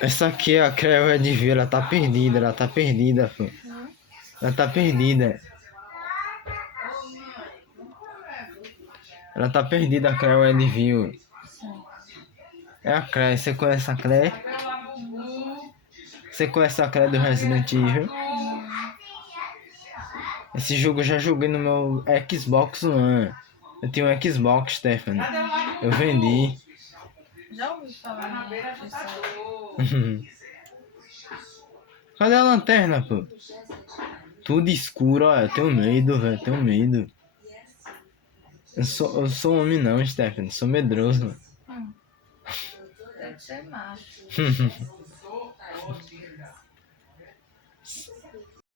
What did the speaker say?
Essa aqui é a Creu Edvil, ela tá perdida, pô. Ela tá perdida. Ela tá perdida, a Creu Edvil. É a Creu, você conhece a Creu? Você conhece a Creu do Resident Evil? Esse jogo eu já joguei no meu Xbox One. Eu tenho um Xbox, Stephanie. Eu vendi. Já ouvi falar nisso. Cadê a lanterna, pô? Tudo escuro, ó. Eu tenho medo, velho. Tenho medo. Eu sou homem não, Stephanie. Sou medroso. Deve ser macho.